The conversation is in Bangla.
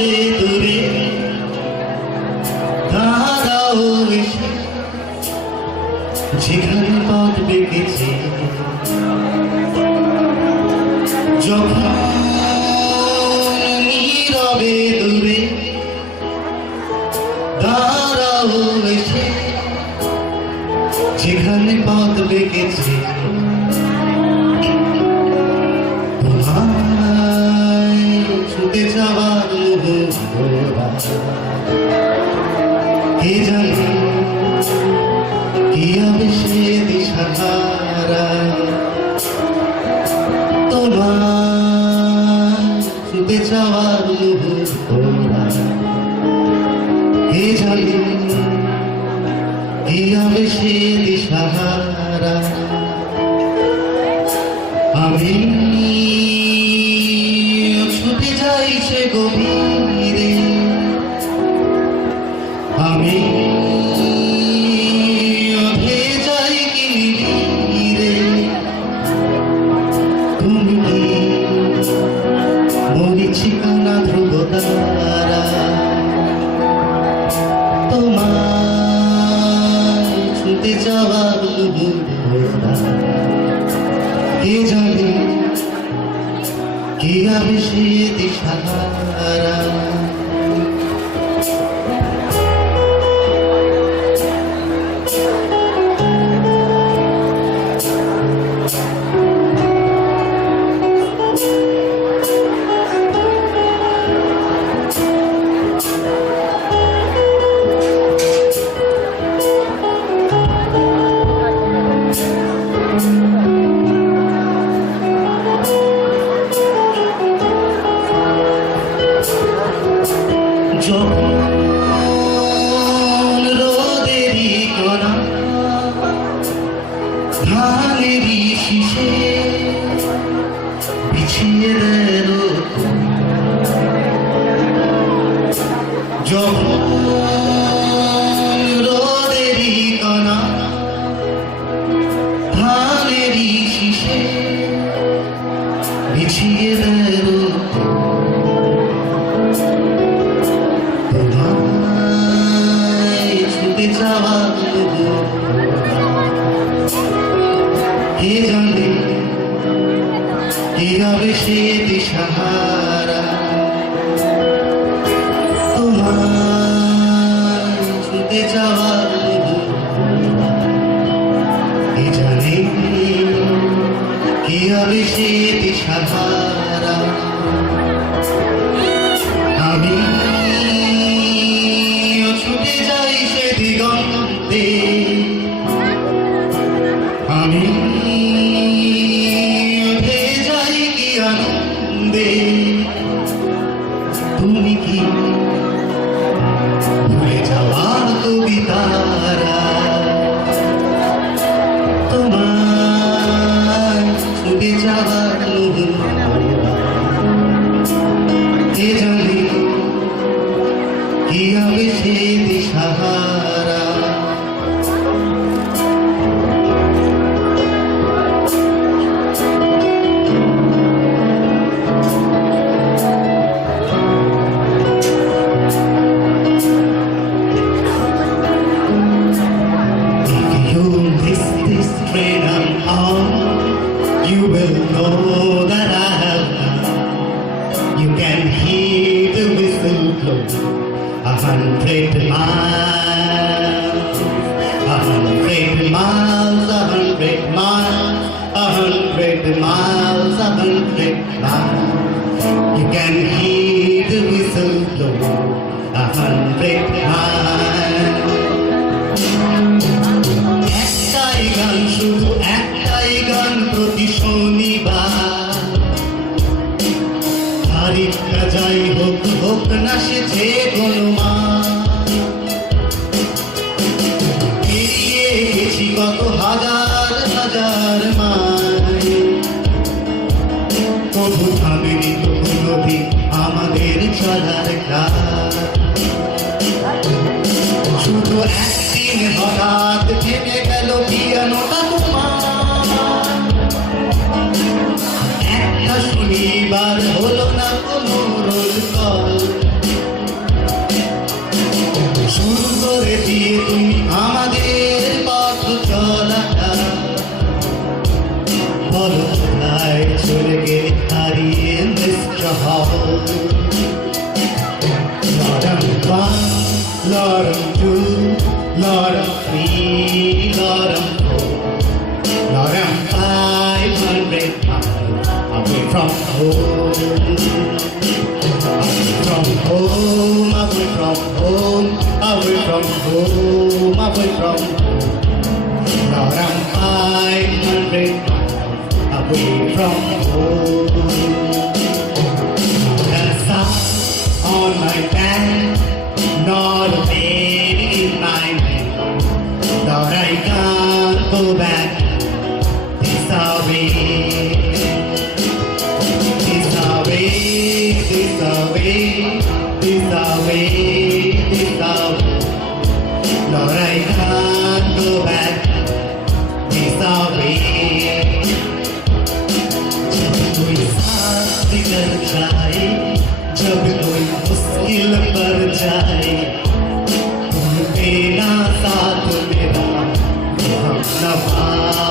নীরবে দূরে দাঁড়াও এসে যেখানে পথ বেঁকেছে যখন নীরবে দূরে দাঁড়াও এসে যেখানে পথ বেঁকেছে ছুটে যাওয়ার কে জানে কি হবে সে দিশাহারা তোমার ছুটে যাওয়ার কে জানে কি হবে সে দিশাহারা আমি ছুটে যাই সে গভীরে আমি উঠে যাই কি নিবিড়ে তুমি কি মরিচিকানা ধ্রুব তারা তোমার ছুটে যাওয়ার কে জানে কি হবে সে দিশাহারা যখন রোদেরই কণা ধানেরই শীষে বিছিয়ে দেয় যখন রোদেরই কণা ধানেরই শীষে বিছিয়ে দেয় কে জানে কি হবে সে দিশাহারা তোমার ছুটে যাওয়ার কে জানে কি হবে সে দিশাহারা আমি ছুটে যাই সে দিগন্তে আমি উঠে যাই কি আনন্দে তুমি কি ভুলে যাওয়ার কবিতারা তোমার ছুটে যাওয়ার কে জানে কি হবে সে দিশাহারা You will know that I have come. You can hear the whistle blow 100 miles, 100 miles, 100 miles, 100 miles, 100 miles. You can hear the whistle blow 100 miles. একটাই গান শুধু একটাই গান প্রতি শনিবার তারিখটা যাই হোক হোক না সে যে কোনো মা পেরিয়ে গেছি কত হাজার হাজার মাইল তবু থামেনি তো কোনোদিন আমাদের চলার কাজ শুধু একদিন হঠাৎ থেমে গেল পিয়ানোটা তোমার একটা শনিবার হলো না কোনো roll call from home, away from home. Now I'm 500 miles away from home. The sun on my back, not a baby in my hand. Thought I can't go back this away. This away, this away, this away, this away. Lord, I can't go back this away. जब कोई साथ निकल जाए, जब कोई मुश्किल पर जाए, तुम मेरा साथ मेरा हम नवा